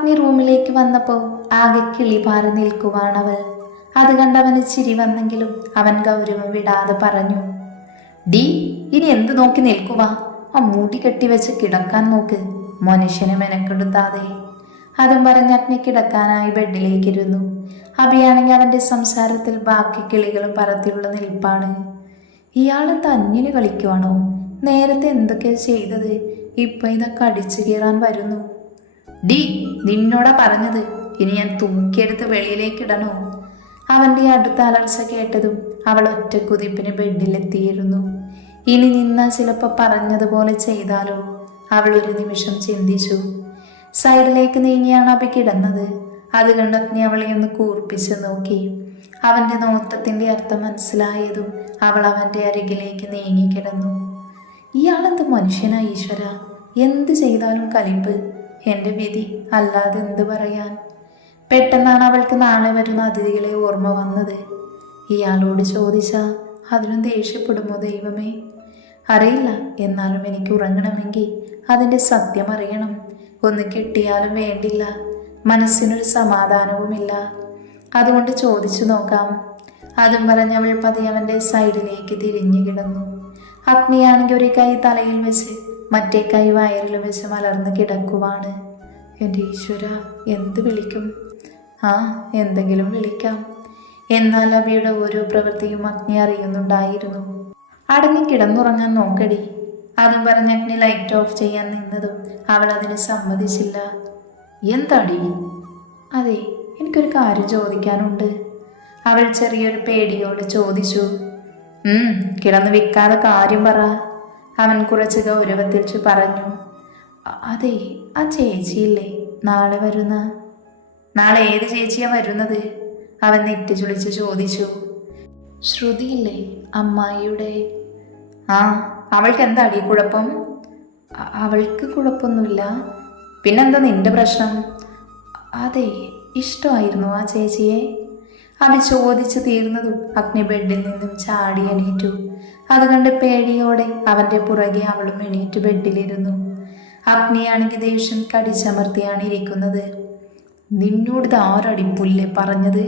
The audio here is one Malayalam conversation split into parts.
അഗ്നി റൂമിലേക്ക് വന്നപ്പോൾ ആകെ കിളി പാറി നിൽക്കുവാണവൾ. അത് കണ്ടവന് ചിരി വന്നെങ്കിലും അവൻ ഗൗരവം വിടാതെ പറഞ്ഞു, ഡി, ഇനി എന്ത് നോക്കി നിൽക്കുവാ? ആ മുടി കെട്ടിവെച്ച് കിടക്കാൻ നോക്ക്, മനുഷ്യനെ മെനക്കെടുത്താതെ. അതും പറഞ്ഞ് അഗ്നി കിടക്കാനായി ബെഡിലേക്കിരുന്നു. അഭിയാണെങ്കിൽ അവൻ്റെ സംസാരത്തിൽ ബാക്കി കിളികളും പറത്തിയുള്ള നിൽപ്പാണ്. ഇയാൾ തന്നിന് കളിക്കുവാണോ? നേരത്തെ എന്തൊക്കെയാ ചെയ്തത്, ഇപ്പൊ ഇതൊക്കെ അടിച്ചു കീറാൻ വരുന്നു. ഡി, നിന്നോടാ പറഞ്ഞത്, ഇനി ഞാൻ തൂക്കിയെടുത്ത് വെളിയിലേക്കിടണോ? അവൻ്റെ അടുത്ത അലർച്ച കേട്ടതും അവൾ ഒറ്റ കുതിപ്പിന് ബെഡിലെത്തിയിരുന്നു. ഇനി നിന്നാ ചിലപ്പോൾ പറഞ്ഞതുപോലെ ചെയ്താലോ? അവൾ ഒരു നിമിഷം ചിന്തിച്ചു. സൈഡിലേക്ക് നീങ്ങിയാണ് അഭി കിടന്നത്. അത് കണ്ട് അഗ്നി അവളെ ഒന്ന് കൂർപ്പിച്ച് നോക്കി. അവൻ്റെ നോട്ടത്തിൻ്റെ അർത്ഥം മനസ്സിലായതും അവൾ അവൻ്റെ അരികിലേക്ക് നീങ്ങി കിടന്നു. ഇയാളെന്ത് മനുഷ്യനാ ഈശ്വര, എന്ത് ചെയ്താലും കലിപ്പ്. എൻ്റെ വിധി, അല്ലാതെ എന്ത് പറയാൻ. പെട്ടെന്നാണ് അവൾക്ക് നാളെ വരുന്ന അതിഥികളെ ഓർമ്മ വന്നത്. ഇയാളോട് ചോദിച്ചാ അതിനും ദേഷ്യപ്പെടുമോ ദൈവമേ? അറിയില്ല, എന്നാലും എനിക്ക് ഉറങ്ങണമെങ്കിൽ അതിൻ്റെ സത്യം അറിയണം. ഒന്ന് കിട്ടിയാലും വേണ്ടില്ല, മനസ്സിനൊരു സമാധാനവുമില്ല. അതുകൊണ്ട് ചോദിച്ചു നോക്കാം. അതും പറഞ്ഞ് അവൾ പതി അവൻ്റെ സൈഡിലേക്ക് തിരിഞ്ഞു കിടന്നു. അഗ്നിയാണെങ്കിൽ ഒരു കൈ തലയിൽ വെച്ച് മറ്റേ കൈ വയറിൽ വെച്ച് മലർന്ന് കിടക്കുവാണ്. എൻ്റെ ഈശ്വര, എന്ത് വിളിക്കും? ആ, എന്തെങ്കിലും വിളിക്കാം. എന്നാൽ അബിയുടെ ഓരോ പ്രവൃത്തിയും അഗ്നി അറിയുന്നുണ്ടായിരുന്നു. അടങ്ങി കിടന്നുറങ്ങാൻ നോക്കടി. അതും പറഞ്ഞ് അഗ്നി ലൈറ്റ് ഓഫ് ചെയ്യാൻ നിന്നതും അവൾ അതിന് സമ്മതിച്ചില്ല. എന്താടി? അതെ, എനിക്കൊരു കാര്യം ചോദിക്കാനുണ്ട്. അവൾ ചെറിയൊരു പേടിയോട് ചോദിച്ചു. കിടന്ന് വിൽക്കാതെ കാര്യം പറ. അവൻ കുറച്ച് ഗൗരവത്തിൽ പറഞ്ഞു. അതെ, ആ ചേച്ചിയില്ലേ നാളെ വരുന്ന? നാളെ ഏത് ചേച്ചിയാ വരുന്നത്? അവൻ നെറ്റി ചുളിച്ച് ചോദിച്ചു. ശ്രുതിയില്ലേ, അമ്മായിയുടെ. ആ, അവൾക്ക് എന്താടി കുഴപ്പം? അവൾക്ക് കുഴപ്പമൊന്നുമില്ല. പിന്നെന്താ നിന്റെ പ്രശ്നം? അതെ, ഇഷ്ടമായിരുന്നു ആ ചേച്ചിയെ. അവൻ ചോദിച്ചു തീർന്നതും അഗ്നി ബെഡിൽ നിന്നും ചാടി എണീറ്റു. അതുകണ്ട് പേടിയോടെ അവൻ്റെ പുറകെ അവളും എണീറ്റ് ബെഡിലിരുന്നു. അഗ്നിയാണെങ്കിൽ ദേഷ്യം കടിച്ചമർത്തിയാണ് ഇരിക്കുന്നത്. നിന്നോട് ഇത് ആരടി പുല്ലേ പറഞ്ഞത്?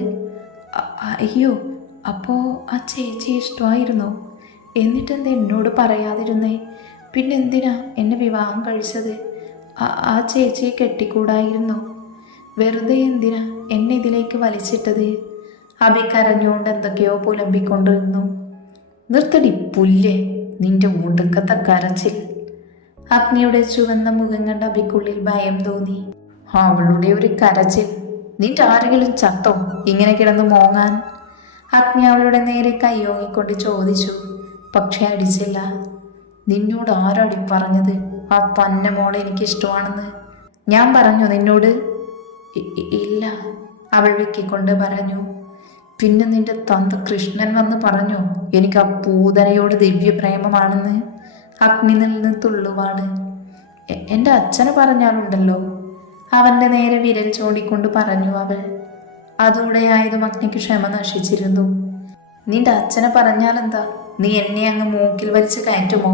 അയ്യോ, അപ്പോൾ ആ ചേച്ചി ഇഷ്ടമായിരുന്നു. എന്നിട്ടെന്താ എന്നോട് പറയാതിരുന്നേ? പിന്നെന്തിനാ എന്നെ വിവാഹം കഴിച്ചത്? ആ ചേച്ചിയെ കെട്ടിക്കൂടായിരുന്നു? വെറുതെ എന്തിനാ എന്നെ ഇതിലേക്ക് വലിച്ചിട്ടത്? അഭി കരഞ്ഞുകൊണ്ട് എന്തൊക്കെയോ പുലമ്പിക്കൊണ്ടിരുന്നു. നിർത്തടി പുല്ലേ, നിന്റെ ഒടുക്കത്തെ കരച്ചിൽ. അഗ്നിയുടെ ചുവന്ന മുഖം കണ്ട അഭിക്കുള്ളിൽ ഭയം തോന്നി. അവളുടെ ഒരു കരച്ചിൽ. നിന്റെ ആരെങ്കിലും ചത്തോ ഇങ്ങനെ കിടന്ന് മോങ്ങാൻ? അഗ്നി അവളുടെ നേരെ കൈയോങ്ങിക്കൊണ്ട് ചോദിച്ചു. പക്ഷെ അടിച്ചില്ല. നിന്നോട് ആരടി പറഞ്ഞത് ആ പന്ന മോളെ എനിക്കിഷ്ടമാണെന്ന്? ഞാൻ പറഞ്ഞു നിന്നോട്? ഇല്ല, അവൾ വിക്കിക്കൊണ്ട് പറഞ്ഞു. പിന്നെ നിന്റെ തന്ത കൃഷ്ണൻ വന്ന് പറഞ്ഞു എനിക്ക് ആ പൂതനയോട് ദിവ്യപ്രേമമാണെന്ന്. അഗ്നി നിന്ന് തുള്ളുവാണ്. എൻ്റെ അച്ഛന് പറഞ്ഞാലുണ്ടല്ലോ. അവൻ്റെ നേരെ വിരൽ ചോടിക്കൊണ്ട് പറഞ്ഞു അവൾ. അതോടെയായതും അഗ്നിക്ക് ക്ഷമ നശിച്ചിരുന്നു. നിന്റെ അച്ഛനെ പറഞ്ഞാലെന്താ, നീ എന്നെ അങ്ങ് മൂക്കിൽ വലിച്ച് കയറ്റുമോ?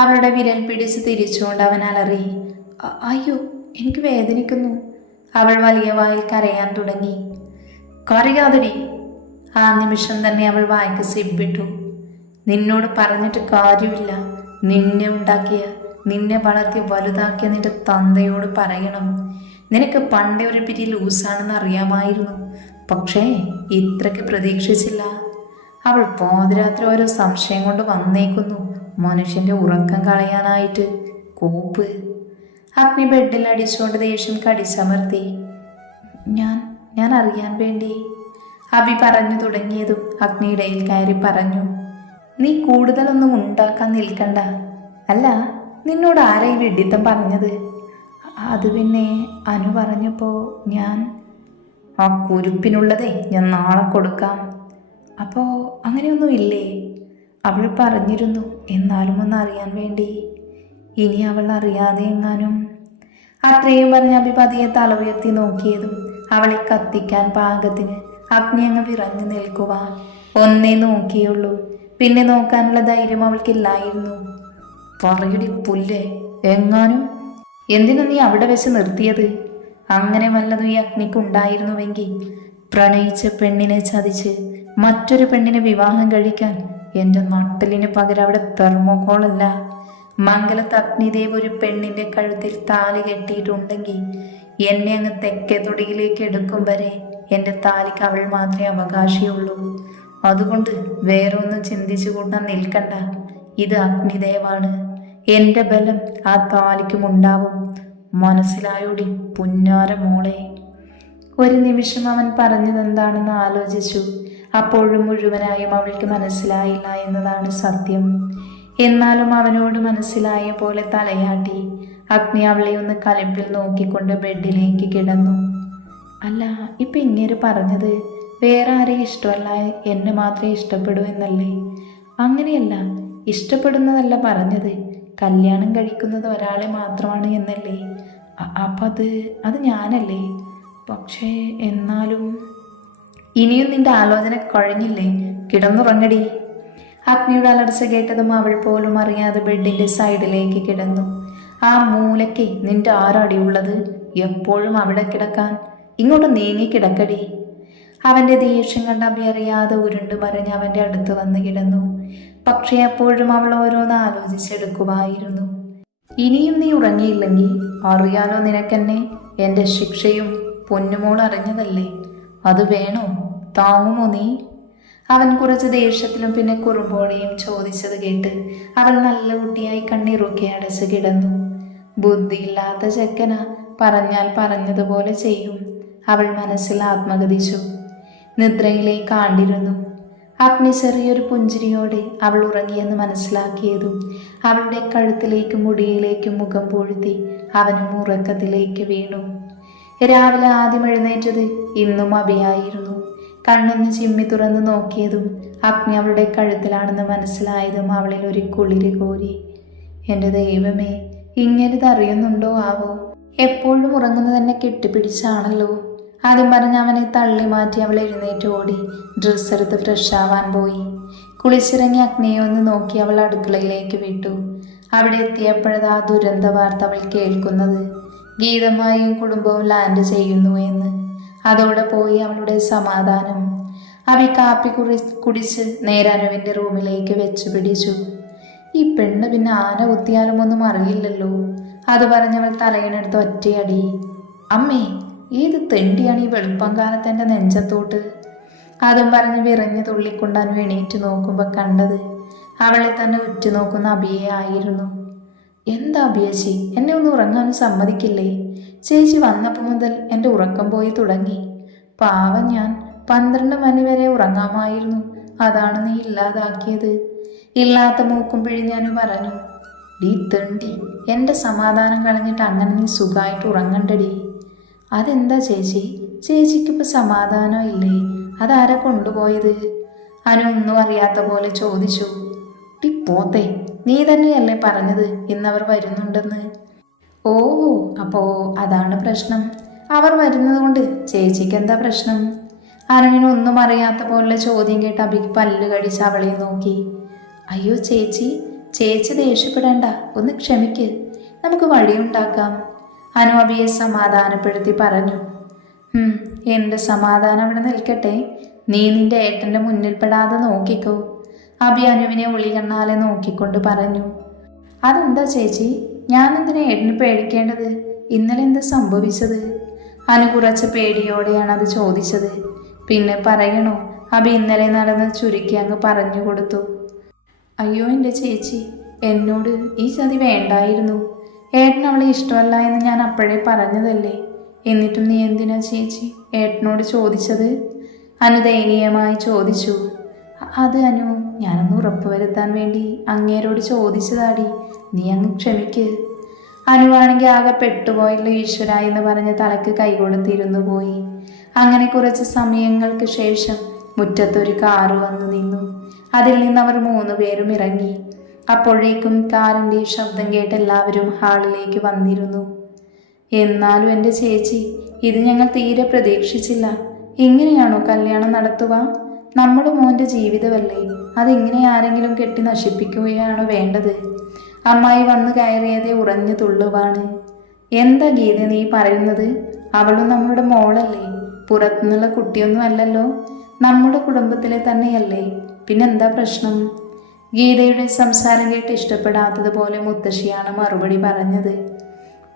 അവളുടെ വിരൽ പിടിച്ച് തിരിച്ചുകൊണ്ട് അവൻ അലറി. അയ്യോ, എനിക്ക് വേദനിക്കുന്നു. അവൾ വലിയ വായിൽ കരയാൻ തുടങ്ങി. കരയാതടി. ആ നിമിഷം തന്നെ അവൾ വായ്ക്ക് സിബിട്ടു. നിന്നോട് പറഞ്ഞിട്ട് കാര്യമില്ല. നിന്നെ ഉണ്ടാക്കിയ, നിന്നെ വളർത്തി വലുതാക്കിയ നിന്റെ തന്തയോട് പറയണം. നിനക്ക് പണ്ടേ ഒരു പിരി ലൂസാണെന്ന് അറിയാമായിരുന്നു, പക്ഷേ ഇത്രയ്ക്ക് പ്രതീക്ഷിച്ചില്ല. അവൾ പാതിരാത്രി ഓരോ സംശയം കൊണ്ട് വന്നേക്കുന്നു, മനുഷ്യൻ്റെ ഉറക്കം കളയാനായിട്ട്. കോപ്പ്. അഗ്നി ബെഡിൽ അടിച്ചുകൊണ്ട് ദേഷ്യം കടിച്ചമർത്തി. ഞാൻ അറിയാൻ വേണ്ടി. അഭി പറഞ്ഞു തുടങ്ങിയതും അഗ്നി ഇടയിൽ കയറി പറഞ്ഞു. നീ കൂടുതലൊന്നും ഉണ്ടാക്കാൻ നിൽക്കണ്ട. അല്ല, നിന്നോട് ആരാ ഈ വിഡിത്തം പറഞ്ഞത്? അത് പിന്നെ അനു പറഞ്ഞപ്പോൾ ഞാൻ. ആ കുരുപ്പിനുള്ളതേ ഞാൻ നാളെ കൊടുക്കാം. അപ്പോൾ അങ്ങനെയൊന്നും ഇല്ലേ? അവൾ പറഞ്ഞിരുന്നു, എന്നാലും ഒന്ന് അറിയാൻ വേണ്ടി. ഇനി അവൾ അറിയാതെ എങ്ങാനും. അത്രയും പറഞ്ഞ അഭി പതിയെ തല ഉയർത്തി നോക്കിയതും അവളെ കത്തിക്കാൻ പാകത്തിന് അഗ്നി അങ്ങ് വിറഞ്ഞു നിൽക്കുക. ഒന്നേ നോക്കിയുള്ളൂ, പിന്നെ നോക്കാനുള്ള ധൈര്യം അവൾക്കില്ലായിരുന്നു. പറയടി പുല്ലേ, എങ്ങാനും. എന്തിനാ നീ അവിടെ വെച്ച് നിർത്തിയത്? അങ്ങനെ വല്ലതും ഈ അഗ്നിക്കുണ്ടായിരുന്നുവെങ്കിൽ പ്രണയിച്ച പെണ്ണിനെ ചതിച്ച് മറ്റൊരു പെണ്ണിനെ വിവാഹം കഴിക്കാൻ എൻ്റെ നട്ടലിന് പകരം അവിടെ തെർമോകോളല്ല. മംഗലത്ത് അഗ്നിദേവ് ഒരു പെണ്ണിൻ്റെ കഴുത്തിൽ താലി കെട്ടിയിട്ടുണ്ടെങ്കിൽ എന്നെ അങ്ങ് തെക്കേ തൊടിയിലേക്ക് എടുക്കും വരെ എൻ്റെ താലിക്ക് അവൾ മാത്രമേ അവകാശിയുള്ളൂ. അതുകൊണ്ട് വേറൊന്നും ചിന്തിച്ചു കൂട്ടാൻ നിൽക്കണ്ട. ഇത് അഗ്നിദേവാണ്. എൻ്റെ ബലം ആ താലിക്കും ഉണ്ടാവും. മനസ്സിലായോടി പുന്നാര മോളെ? ഒരു നിമിഷം അവൻ പറഞ്ഞതെന്താണെന്ന് ആലോചിച്ചു. അപ്പോഴും മുഴുവനായും അവൾക്ക് മനസ്സിലായില്ല എന്നതാണ് സത്യം. എന്നാലും അവനോട് മനസ്സിലായ പോലെ തലയാട്ടി. അഗ്നി അവളെ ഒന്ന് കലിപ്പിൽ നോക്കിക്കൊണ്ട് ബെഡിലേക്ക് കിടന്നു. അല്ല, ഇപ്പം ഇങ്ങനെ പറഞ്ഞത് വേറെ ആരെയും ഇഷ്ടമല്ല, എന്നെ മാത്രമേ ഇഷ്ടപ്പെടൂ എന്നല്ലേ? അങ്ങനെയല്ല, ഇഷ്ടപ്പെടുന്നതല്ല പറഞ്ഞത്, കല്യാണം കഴിക്കുന്നത് ഒരാളെ മാത്രമാണ് എന്നല്ലേ? അപ്പം അത് ഞാനല്ലേ? പക്ഷേ എന്നാലും ഇനിയും നിന്റെ ആലോചന കഴിഞ്ഞില്ലേ? കിടന്നുറങ്ങടി. അഗ്നിയുടെ അലർച്ച കേട്ടതും അവൾ പോലും അറിയാതെ ബെഡിൻ്റെ സൈഡിലേക്ക് കിടന്നു. ആ മൂലയ്ക്ക് നിന്റെ ആരടിയുള്ളത്? എപ്പോഴും അവിടെ കിടക്കാൻ? ഇങ്ങോട്ട് നീങ്ങി കിടക്കടി. അവൻ്റെ ദേഷ്യം കണ്ട് അഭി അറിയാതെ ഉരുണ്ടു മറിഞ്ഞ് അവൻ്റെ അടുത്ത് വന്ന് കിടന്നു. പക്ഷേ അപ്പോഴും അവൾ ഓരോന്ന് ആലോചിച്ചെടുക്കുമായിരുന്നു. ഇനിയും നീ ഉറങ്ങിയില്ലെങ്കിൽ അറിയാലോ നിനക്കെന്നെ. എൻ്റെ ശിക്ഷയും പൊന്നുമോൾ അറിഞ്ഞതല്ലേ? അത് വേണോ? താങ്ങുമോ നീ? അവൻ കുറച്ച് ദേഷ്യത്തിലും പിന്നെ കുറുമ്പോടെയും ചോദിച്ചത് കേട്ട് അവൾ നല്ല കുട്ടിയായി കണ്ണിറുക്കി അടച്ച് കിടന്നു. ബുദ്ധിയില്ലാത്ത ചെക്കന, പറഞ്ഞാൽ പറഞ്ഞതുപോലെ ചെയ്യും. അവൾ മനസ്സിൽ ആത്മഗതിച്ചു. നിദ്രയിലേക്ക് ആണ്ടിരുന്നു. അഗ്നി ചെറിയൊരു പുഞ്ചിരിയോടെ അവൾ ഉറങ്ങിയെന്ന് മനസ്സിലാക്കിയതും അവളുടെ കഴുത്തിലേക്കും മുടിയിലേക്കും മുഖം പൂഴ്ത്തി അവനും ഉറക്കത്തിലേക്ക് വീണു. രാവിലെ ആദ്യം എഴുന്നേറ്റത് ഇന്നും അഭിയായിരുന്നു. കണ്ണൊന്ന് ചിമ്മി തുറന്ന് നോക്കിയതും അഗ്നി അവളുടെ കഴുത്തിലാണെന്ന് മനസ്സിലായതും അവളിൽ ഒരു കുളിര് കോരി. എൻ്റെ ദൈവമേ, ഇങ്ങനിത് അറിയുന്നുണ്ടോ ആവോ? എപ്പോഴും ഉറങ്ങുന്നത് തന്നെ കെട്ടിപ്പിടിച്ചാണല്ലോ. ആദ്യം പറഞ്ഞ് അവനെ തള്ളി മാറ്റി അവൾ എഴുന്നേറ്റ് ഓടി ഡ്രസ്സെടുത്ത് ഫ്രഷ് ആവാൻ പോയി. കുളിച്ചിറങ്ങി അഗ്നിയെ ഒന്ന് നോക്കി അവൾ അടുക്കളയിലേക്ക് വിട്ടു. അവിടെ എത്തിയപ്പോഴത് ആ ദുരന്ത വാർത്ത അവൾ കേൾക്കുന്നത്. ഗീതമായും കുടുംബവും ലാൻഡ് ചെയ്യുന്നു എന്ന്. അതോടെ പോയി അവളുടെ സമാധാനം. അവ കാപ്പി കുടിച്ച് നേരെ അനുവിൻ്റെ റൂമിലേക്ക് വെച്ച് പിടിച്ചു. ഈ പെണ്ണ് പിന്നെ ആന കുത്തിയാലും ഒന്നും അറിയില്ലല്ലോ. അത് പറഞ്ഞവൾ തലയിനെടുത്ത് ഒറ്റയടി. അമ്മേ, ഏത് തെണ്ടിയാണ് ഈ വെളുപ്പംകാലത്ത് എൻ്റെ നെഞ്ചത്തോട്ട്? അതും പറഞ്ഞ് വിറഞ്ഞു തുള്ളിക്കൊണ്ട് അനു എണീറ്റ് നോക്കുമ്പോൾ കണ്ടത് അവളെ തന്നെ ഉറ്റുനോക്കുന്ന അബിയെ ആയിരുന്നു. എന്താ അബിയേച്ചി, എന്നെ ഒന്ന് ഉറങ്ങാനും സമ്മതിക്കില്ലേ? ചേച്ചി വന്നപ്പോൾ മുതൽ എൻ്റെ ഉറക്കം പോയി തുടങ്ങി. പാവം ഞാൻ 12 മണി വരെ ഉറങ്ങാമായിരുന്നു. അതാണ് നീ ഇല്ലാതാക്കിയത്. ഇല്ലാത്ത മൂക്കും പിഴിഞ്ഞാനു പറഞ്ഞു. ഡീ തെണ്ടി, എൻ്റെ സമാധാനം കളഞ്ഞിട്ട് അങ്ങനെ നീ സുഖമായിട്ട് ഉറങ്ങണ്ടടി. അതെന്താ ചേച്ചി? ചേച്ചിക്കിപ്പോൾ സമാധാനം ഇല്ലേ? അതാരാ കൊണ്ടുപോയത്? അനു ഒന്നും അറിയാത്ത പോലെ ചോദിച്ചു. ഡീ പോത്തെ, നീ തന്നെയല്ലേ പറഞ്ഞത് ഇന്നവർ വരുന്നുണ്ടെന്ന്? ഓ, അപ്പോൾ അതാണ് പ്രശ്നം. അവർ വരുന്നത് കൊണ്ട് ചേച്ചിക്ക് എന്താ പ്രശ്നം? അനുവിനൊന്നും അറിയാത്ത പോലെ ചോദ്യം കേട്ട് അബിക്ക് പല്ല് കടിച്ച് അവളെ നോക്കി. അയ്യോ ചേച്ചി, ചേച്ചി ദേഷ്യപ്പെടേണ്ട, ഒന്ന് ക്ഷമിക്ക്, നമുക്ക് വഴിയുണ്ടാക്കാം. അനു അബിയെ സമാധാനപ്പെടുത്തി പറഞ്ഞു. എൻ്റെ സമാധാനം അവിടെ നിൽക്കട്ടെ, നീ നിന്റെ ഏട്ടൻ്റെ മുന്നിൽപ്പെടാതെ നോക്കിക്കോ. അബി അനുവിനെ ഒളികണ്ണാലെ നോക്കിക്കൊണ്ട് പറഞ്ഞു. അതെന്താ ചേച്ചി, ഞാനെന്തിനാ ഏട്ടന് പേടിക്കേണ്ടത്? ഇന്നലെ എന്താ സംഭവിച്ചത്? അനു കുറച്ച് പേടിയോടെയാണ് അത് ചോദിച്ചത്. പിന്നെ പറയണോ? അബി ഇന്നലെ നടന്ന് ചുരുക്കി അങ്ങ് പറഞ്ഞു കൊടുത്തു. അയ്യോ എൻ്റെ ചേച്ചി, എന്നോട് ഈ ചതി വേണ്ടായിരുന്നു. ഏട്ടൻ അവളെ ഇഷ്ടമല്ല എന്ന് ഞാൻ അപ്പോഴേ പറഞ്ഞതല്ലേ. എന്നിട്ടും നീ എന്തിനാ ചേച്ചി ഏട്ടനോട് ചോദിച്ചത്? അനു ദയനീയമായി ചോദിച്ചു. അത് അനു, ഞാനൊന്ന് ഉറപ്പുവരുത്താൻ വേണ്ടി അങ്ങേരോട് ചോദിച്ചതാടി, നീ അങ്ങ് ക്ഷമിക്ക്. അനുവാണെങ്കിൽ ആകെ പെട്ടുപോയല്ലോ ഈശ്വര എന്ന് പറഞ്ഞ് തലക്ക് കൈകൊടുത്തിരുന്നു പോയി. അങ്ങനെ കുറച്ച് സമയങ്ങൾക്ക് ശേഷം മുറ്റത്തൊരു കാറ് വന്നു നിന്നു. അതിൽ നിന്ന് അവർ 3 പേരും ഇറങ്ങി. അപ്പോഴേക്കും കാറിൻ്റെ ശബ്ദം കേട്ട് എല്ലാവരും ഹാളിലേക്ക് വന്നിരുന്നു. എന്നാലും എൻ്റെ ചേച്ചി, ഇത് ഞങ്ങൾ തീരെ പ്രതീക്ഷിച്ചില്ല. ഇങ്ങനെയാണോ കല്യാണം നടത്തുക? നമ്മുടെ മോൻ്റെ ജീവിതമല്ലേ, അതിങ്ങനെ ആരെങ്കിലും കെട്ടി നശിപ്പിക്കുകയാണോ വേണ്ടത്? അമ്മായി വന്നു കയറിയതേ ഉറഞ്ഞു തുള്ളുവാണ്. എന്താ ഗീത നീ പറയുന്നത്? അവളും നമ്മുടെ മോളല്ലേ, പുറത്തുനിന്നുള്ള കുട്ടിയൊന്നും അല്ലല്ലോ, നമ്മുടെ കുടുംബത്തിലെ തന്നെയല്ലേ, പിന്നെന്താ പ്രശ്നം? ഗീതയുടെ സംസാരം കേട്ട് ഇഷ്ടപ്പെടാത്തതുപോലെ മുത്തശ്ശിയാണ് മറുപടി പറഞ്ഞത്.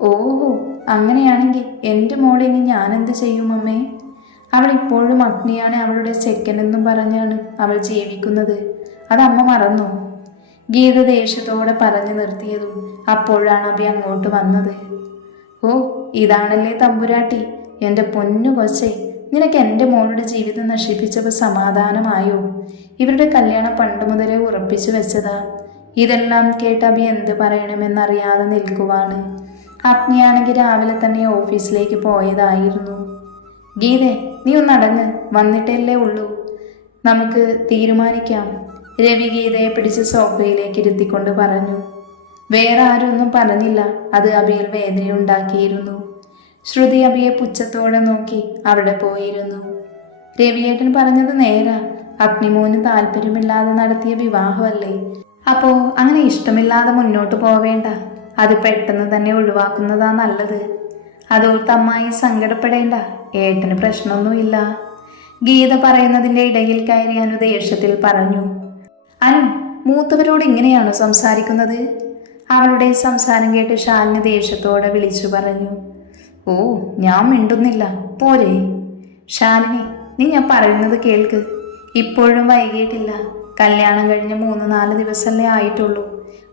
ഓഹോ, അങ്ങനെയാണെങ്കിൽ എൻ്റെ മോളിനി ഞാനെന്ത് ചെയ്യും അമ്മേ? അവൾ ഇപ്പോഴും അഗ്നിയാണ് അവളുടെ സെക്കൻഡെന്നും പറഞ്ഞാണ് അവൾ ജീവിക്കുന്നത്. അതമ്മ മറന്നോ? ഗീത ദേഷ്യത്തോടെ പറഞ്ഞു നിർത്തിയതും അപ്പോഴാണ് അഭി അങ്ങോട്ട് വന്നത്. ഓ, ഇതാണല്ലേ തമ്പുരാട്ടി, എൻ്റെ പൊന്നു കൊച്ചേ, നിനക്ക് എൻ്റെ മോളുടെ ജീവിതം നശിപ്പിച്ചപ്പോൾ സമാധാനമായോ? ഇവരുടെ കല്യാണം പണ്ട് മുതലേ ഉറപ്പിച്ചു വെച്ചതാ. ഇതെല്ലാം കേട്ട് അഭി എന്ത് പറയണമെന്നറിയാതെ നിൽക്കുവാണ്. അഗ്നിയാണെങ്കിൽ രാവിലെ തന്നെ ഓഫീസിലേക്ക് പോയതായിരുന്നു. ഗീതേ, നീ ഒന്നടങ്ങ്, വന്നിട്ടല്ലേ ഉള്ളൂ, നമുക്ക് തീരുമാനിക്കാം. രവി ഗീതയെ പിടിച്ച് സോഫയിലേക്ക് ഇരുത്തിക്കൊണ്ട് പറഞ്ഞു. വേറെ ആരും ഒന്നും പറഞ്ഞില്ല, അത് അഭിയിൽ വേദനയുണ്ടാക്കിയിരുന്നു. ശ്രുതി അഭിയെ പുച്ഛത്തോടെ നോക്കി അവിടെ പോയിരുന്നു. രവിയേട്ടൻ പറഞ്ഞത് നേരാ, അഗ്നിമോന് താല്പര്യമില്ലാതെ നടത്തിയ വിവാഹമല്ലേ, അപ്പോ അങ്ങനെ ഇഷ്ടമില്ലാതെ മുന്നോട്ട് പോവേണ്ട, അത് പെട്ടെന്ന് തന്നെ ഒഴിവാക്കുന്നതാ നല്ലത്. അതോർത്ത് അമ്മായി സങ്കടപ്പെടേണ്ട, ഏട്ടന് പ്രശ്നമൊന്നുമില്ല. ഗീത പറയുന്നതിൻ്റെ ഇടയിൽ കയറി അനു ദേഷ്യത്തിൽ പറഞ്ഞു. അനു, മൂത്തവരോട് ഇങ്ങനെയാണോ സംസാരിക്കുന്നത്? അവളുടെ സംസാരം കേട്ട് ശാലിനി ദേഷ്യത്തോടെ വിളിച്ചു പറഞ്ഞു. ഓ, ഞാൻ മിണ്ടുന്നില്ല, പോരെ. ശാലിനി, നീ ഞാൻ പറയുന്നത് കേൾക്ക്. ഇപ്പോഴും വൈകിട്ടില്ല, കല്യാണം കഴിഞ്ഞ് 3-4 ദിവസമല്ലേ ആയിട്ടുള്ളൂ,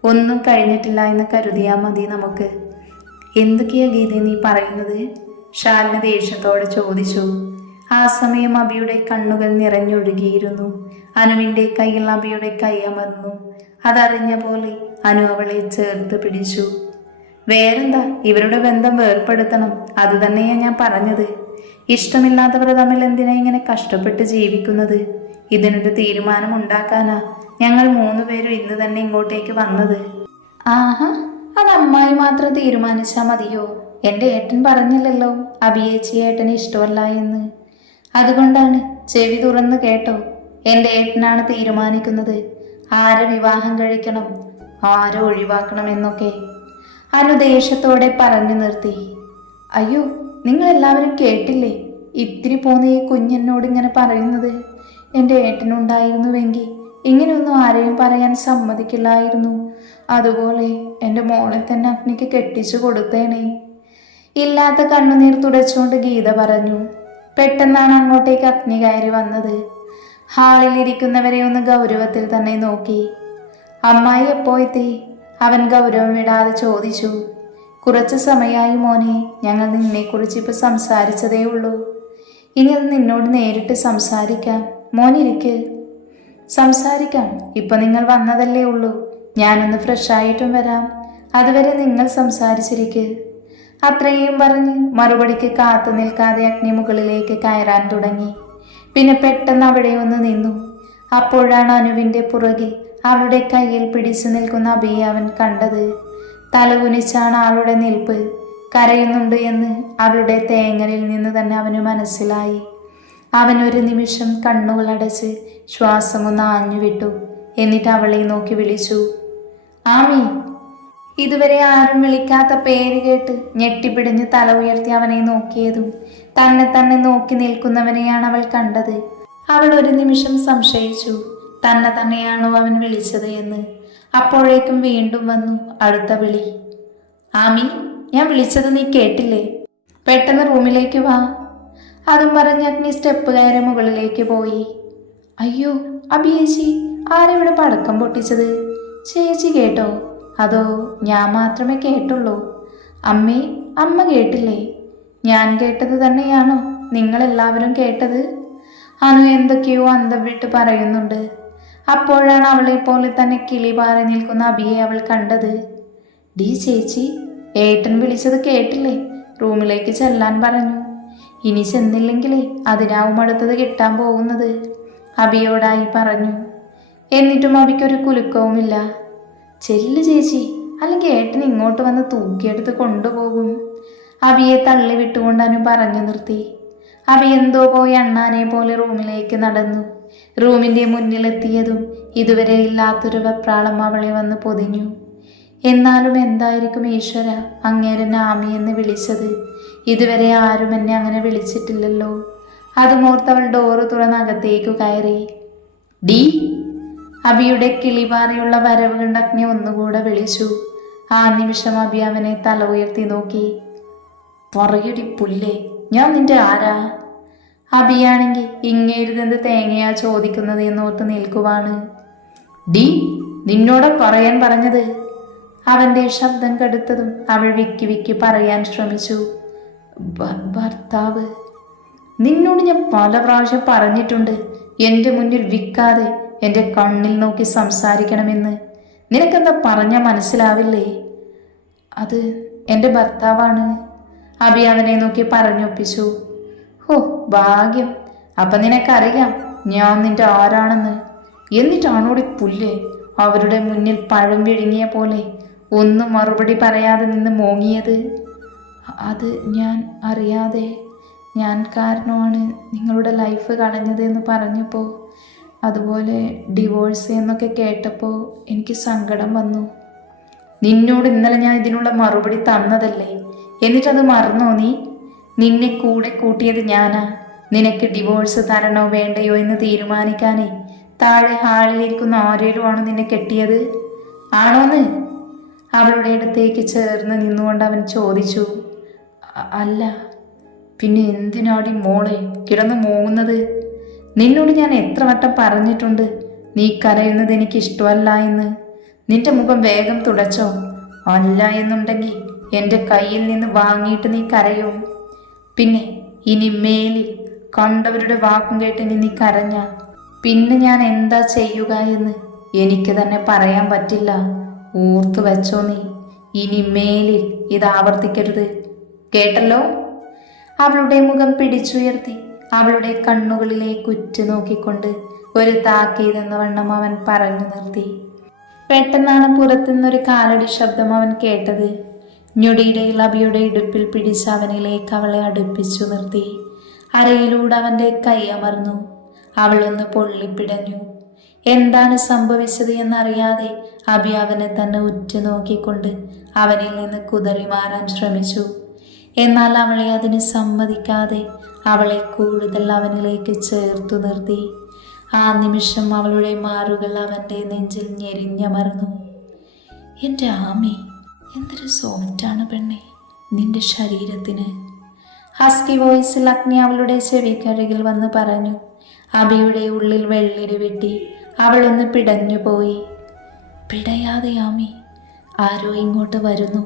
ഒന്നും കഴിഞ്ഞിട്ടില്ല എന്ന് കരുതിയാൽ മതി നമുക്ക്. എന്തൊക്കെയാ ഗീത നീ പറയുന്നത്? ശാലിനി ദേഷ്യത്തോടെ ചോദിച്ചു. ആ സമയം അഭിയുടെ കണ്ണുകൾ നിറഞ്ഞൊഴുകിയിരുന്നു. അനുവിൻ്റെ കയ്യിൽ അഭിയുടെ കൈ അമർന്നു. അതറിഞ്ഞ പോലെ അനു അവളെ ചേർത്ത് പിടിച്ചു. വേറെന്താ, ഇവരുടെ ബന്ധം വേർപ്പെടുത്തണം, അത് തന്നെയാ ഞാൻ പറഞ്ഞത്. ഇഷ്ടമില്ലാത്തവർ തമ്മിൽ എന്തിനാ ഇങ്ങനെ കഷ്ടപ്പെട്ട് ജീവിക്കുന്നത്? ഇതിനൊരു തീരുമാനം ഉണ്ടാക്കാനാ ഞങ്ങൾ 3 പേരും ഇന്ന് തന്നെ ഇങ്ങോട്ടേക്ക് വന്നത്. ആഹാ, അത് അമ്മായി മാത്രം തീരുമാനിച്ചാൽ മതിയോ? എൻ്റെ ഏട്ടൻ പറഞ്ഞില്ലല്ലോ അഭിയേച്ചി ഏട്ടന് ഇഷ്ടമല്ല എന്ന്. അതുകൊണ്ടാണ്, ചെവി തുറന്ന് കേട്ടോ, എൻ്റെ ഏട്ടനാണ് തീരുമാനിക്കുന്നത് ആരെ വിവാഹം കഴിക്കണം, ആരെ ഒഴിവാക്കണം എന്നൊക്കെ. അനു ദേഷ്യത്തോടെ പറഞ്ഞു നിർത്തി. അയ്യോ, നിങ്ങളെല്ലാവരും കേട്ടില്ലേ ഇത്തിരി പോന്ന ഈ കുഞ്ഞെന്നോട് ഇങ്ങനെ പറയുന്നത്? എൻ്റെ ഏട്ടനുണ്ടായിരുന്നുവെങ്കിൽ ഇങ്ങനെയൊന്നും ആരെയും പറയാൻ സമ്മതിക്കില്ലായിരുന്നു. അതുപോലെ എൻ്റെ മോളെ തന്നെ അഗ്നിക്ക് കെട്ടിച്ചു കൊടുത്തേനേ. ഇല്ലാത്ത കണ്ണുനീർ തുടച്ചുകൊണ്ട് ഗീത പറഞ്ഞു. പെട്ടെന്നാണ് അങ്ങോട്ടേക്ക് അഗ്നി കയറി വന്നത്. ഹാളിലിരിക്കുന്നവരെ ഒന്ന് ഗൗരവത്തിൽ തന്നെ നോക്കി. അമ്മായി എപ്പോ എത്തി? അവൻ ഗൗരവം വിടാതെ ചോദിച്ചു. കുറച്ച് സമയമായി മോനെ, ഞങ്ങൾ നിന്നെക്കുറിച്ച് ഇപ്പൊ സംസാരിച്ചതേ ഉള്ളൂ. ഇനി അത് നിന്നോട് നേരിട്ട് സംസാരിക്കാം. മോനിരിക്ക്. സംസാരിക്കാം, ഇപ്പൊ നിങ്ങൾ വന്നതല്ലേ ഉള്ളൂ, ഞാനൊന്ന് ഫ്രഷായിട്ടും വരാം, അതുവരെ നിങ്ങൾ സംസാരിച്ചിരിക്ക്. അത്രയും പറഞ്ഞ് മറുപടിക്ക് കാത്തു നിൽക്കാതെ അഗ്നി മുകളിലേക്ക് കയറാൻ തുടങ്ങി. പിന്നെ പെട്ടെന്ന് അവിടെ ഒന്ന് നിന്നു. അപ്പോഴാണ് അനുവിൻ്റെ പുറകിൽ അവളുടെ കയ്യിൽ പിടിച്ചു നിൽക്കുന്ന അഭിയെ അവൻ കണ്ടത്. തലകുനിച്ചാണ് ആളുടെ നിൽപ്പ്. കരയുന്നുണ്ട് എന്ന് അവളുടെ തേങ്ങലിൽ നിന്ന് തന്നെ അവന് മനസ്സിലായി. അവൻ ഒരു നിമിഷം കണ്ണുകളടച്ച് ശ്വാസമൊന്ന് ആഞ്ഞുവിട്ടു. എന്നിട്ട് അവളെ നോക്കി വിളിച്ചു. ആമി. ഇതുവരെ ആരും വിളിക്കാത്ത പേര് കേട്ട് ഞെട്ടിപ്പിടിഞ്ഞ് തല ഉയർത്തി അവനെ നോക്കിയതും തന്നെ നോക്കി നിൽക്കുന്നവനെയാണ് അവൾ കണ്ടത്. അവൾ ഒരു നിമിഷം സംശയിച്ചു, തന്നെയാണോ അവൻ വിളിച്ചത് എന്ന്. അപ്പോഴേക്കും വീണ്ടും വന്നു അടുത്ത വിളി. ആമി, ഞാൻ വിളിച്ചത് നീ കേട്ടില്ലേ? പെട്ടെന്ന് റൂമിലേക്ക് വാ. അതും പറഞ്ഞ് അഗ്നി സ്റ്റെപ്പ് കയറി മുകളിലേക്ക് പോയി. അയ്യോ അഭിയേച്ചി, ആരെവിടെ പടക്കം പൊട്ടിച്ചത്? ചേച്ചി കേട്ടോ? അതോ ഞാൻ മാത്രമേ കേട്ടുള്ളൂ? അമ്മേ, അമ്മ കേട്ടില്ലേ? ഞാൻ കേട്ടത് തന്നെയാണോ നിങ്ങളെല്ലാവരും കേട്ടത്? അനു എന്തൊക്കെയോ അന്തം വിട്ട് പറയുന്നുണ്ട്. അപ്പോഴാണ് അവളെ പോലെ തന്നെ കിളി പാറി നിൽക്കുന്ന അഭിയെ അവൾ കണ്ടത്. ഡി ചേച്ചി, ഏട്ടൻ വിളിച്ചത് കേട്ടില്ലേ? റൂമിലേക്ക് ചെല്ലാൻ പറഞ്ഞു. ഇനി ചെന്നില്ലെങ്കിലേ അതിനാവും അടുത്തത് കിട്ടാൻ പോകുന്നത്, അഭിയോടായി പറഞ്ഞു. എന്നിട്ടും അഭിക്കൊരു കുലുക്കവുമില്ല. ചെല്ലു ചേച്ചി, അല്ലെങ്കിൽ ഏട്ടൻ ഇങ്ങോട്ട് വന്ന് തൂക്കിയെടുത്ത് കൊണ്ടുപോകും. അഭിയെ തള്ളി വിട്ടുകൊണ്ട് അനു പറഞ്ഞു നിർത്തി. അഭി എന്തോ പോയി അണ്ണാനെ പോലെ റൂമിലേക്ക് നടന്നു. റൂമിൻ്റെ മുന്നിലെത്തിയതും ഇതുവരെ ഇല്ലാത്തൊരു വെപ്രാളം അവളെ വന്ന് പൊതിഞ്ഞു. എന്നാലും എന്തായിരിക്കും ഈശ്വര അങ്ങേരെ നാമി എന്ന് വിളിച്ചത്? ഇതുവരെ ആരും എന്നെ അങ്ങനെ വിളിച്ചിട്ടില്ലല്ലോ. അതുമോർത്തവൾ ഡോറ് തുറന്ന് അകത്തേക്കു കയറി. ഡി. അബിയുടെ കിളിപാറിയുള്ള വരവ് കണ്ട അഗ്നി ഒന്നുകൂടെ വിളിച്ചു. ആ നിമിഷം അബി അവനെ തല ഉയർത്തി നോക്കി. പറയടി പുല്ലേ, ഞാൻ നിന്റെ ആരാ? അബിയാണെങ്കിൽ ഇങ്ങേരുതെന്ത് തേങ്ങയാ ചോദിക്കുന്നത് എന്നോർത്ത് നിൽക്കുവാണ്. ഡി, നിന്നോട് പറയാൻ പറഞ്ഞത്. അവന്റെ ശബ്ദം കെടുത്തതും അവൾ വിക്കി വിക്കി പറയാൻ ശ്രമിച്ചു. ഭർത്താവ്. നിന്നോട് ഞാൻ പല പ്രാവശ്യം പറഞ്ഞിട്ടുണ്ട് എൻ്റെ മുന്നിൽ വിൽക്കാതെ എൻ്റെ കണ്ണിൽ നോക്കി സംസാരിക്കണമെന്ന്. നിനക്കെന്താ പറഞ്ഞാൽ മനസ്സിലാവില്ലേ? അത് എൻ്റെ ഭർത്താവാണ്, അബി അവനെ നോക്കി പറഞ്ഞൊപ്പിച്ചു. ഓ ഭാഗ്യം, അപ്പം നിനക്കറിയാം ഞാൻ നിന്റെ ആരാണെന്ന്. എന്നിട്ടാണോടി പുല്ല് അവരുടെ മുന്നിൽ പഴം വിഴുങ്ങിയ പോലെ ഒന്നും മറുപടി പറയാതെ നിന്ന് മോങ്ങിയത്? അത് ഞാൻ അറിയാതെ, ഞാൻ കാരണമാണ് നിങ്ങളുടെ ലൈഫ് കളഞ്ഞത് എന്ന് പറഞ്ഞപ്പോൾ, അതുപോലെ ഡിവോഴ്സ് എന്നൊക്കെ കേട്ടപ്പോൾ എനിക്ക് സങ്കടം വന്നു. നിന്നോട് ഇന്നലെ ഞാൻ ഇതിനുള്ള മറുപടി തന്നതല്ലേ, എന്നിട്ടത് മറന്നോ നീ? നിന്നെ കൂടെ കൂട്ടിയത് ഞാനാ. നിനക്ക് ഡിവോഴ്സ് തരണോ വേണ്ടയോ എന്ന് തീരുമാനിക്കാനേ താഴെ ഹാളിലിരിക്കുന്ന ആരേലുമാണ് നിന്നെ കെട്ടിയത്, ആണോന്ന്? അവളുടെ അടുത്തേക്ക് ചേർന്ന് നിന്നുകൊണ്ട് അവൻ ചോദിച്ചു. അല്ല. പിന്നെ എന്തിനാടി മോളെ കിടന്നു മോങ്ങുന്നത്? നിന്നോട് ഞാൻ എത്ര വട്ടം പറഞ്ഞിട്ടുണ്ട് നീ കരയുന്നത് എനിക്ക് ഇഷ്ടമല്ല എന്ന്. നിന്റെ മുഖം വേഗം തുടച്ചോ. അല്ല എന്നുണ്ടെങ്കിൽ എൻ്റെ കയ്യിൽ നിന്ന് വാങ്ങിയിട്ട് നീ കരയോ? പിന്നെ ഇനി മേലിൽ കണ്ടവരുടെ വാക്കും കേട്ട് നീ കരഞ്ഞ പിന്നെ ഞാൻ എന്താ ചെയ്യുക എന്ന് എനിക്ക് തന്നെ പറയാൻ പറ്റില്ല. ഓർത്തു വെച്ചോ നീ, ഇനി മേലിൽ ഇത് ആവർത്തിക്കരുത്, കേട്ടല്ലോ? അവളുടെ മുഖം പിടിച്ചുയർത്തി അവളുടെ കണ്ണുകളിലേക്ക് ഉറ്റു നോക്കിക്കൊണ്ട് ഒരു താക്കീതെന്ന വണ്ണം അവൻ പറഞ്ഞു നിർത്തി. പെട്ടെന്നാണ് പുറത്തുനിന്നൊരു കാലടി ശബ്ദം അവൻ കേട്ടത്. ഞൊടിയിടയിൽ അബിയുടെ ഇടുപ്പിൽ പിടിച്ച് അവനിലേക്ക് അവളെ അടുപ്പിച്ചു നിർത്തി. അരയിലൂടെ അവൻ്റെ കൈ അമർന്നു. അവളൊന്ന് പൊള്ളിപ്പിടഞ്ഞു. എന്താണ് സംഭവിച്ചത് എന്നറിയാതെ അബി അവനെ തന്നെ ഉറ്റു നോക്കിക്കൊണ്ട് അവനിൽ നിന്ന് കുതറി മാറാൻ ശ്രമിച്ചു. എന്നാൽ അവളെ അതിന് സമ്മതിക്കാതെ അവളെ കൂടുതൽ അവനിലേക്ക് ചേർത്തു നിർത്തി. ആ നിമിഷം അവളുടെ മാറുകൾ അവൻ്റെ നെഞ്ചിൽ ഞെരിഞ്ഞമർന്നു. എൻ്റെ ആമി, എന്തൊരു സോഫ്റ്റാണ് പെണ്ണെ നിന്റെ ശരീരത്തിന്. ഹസ്കി വോയിസിൽ അഗ്നി അവളുടെ ചെവിക്കരികിൽ വന്ന് പറഞ്ഞു. അബിയുടെ ഉള്ളിൽ വെള്ളിടി വെട്ടി അവളൊന്ന് പിടഞ്ഞുപോയി. പിടയാതെ ആമി, ആരോ ഇങ്ങോട്ട് വരുന്നു.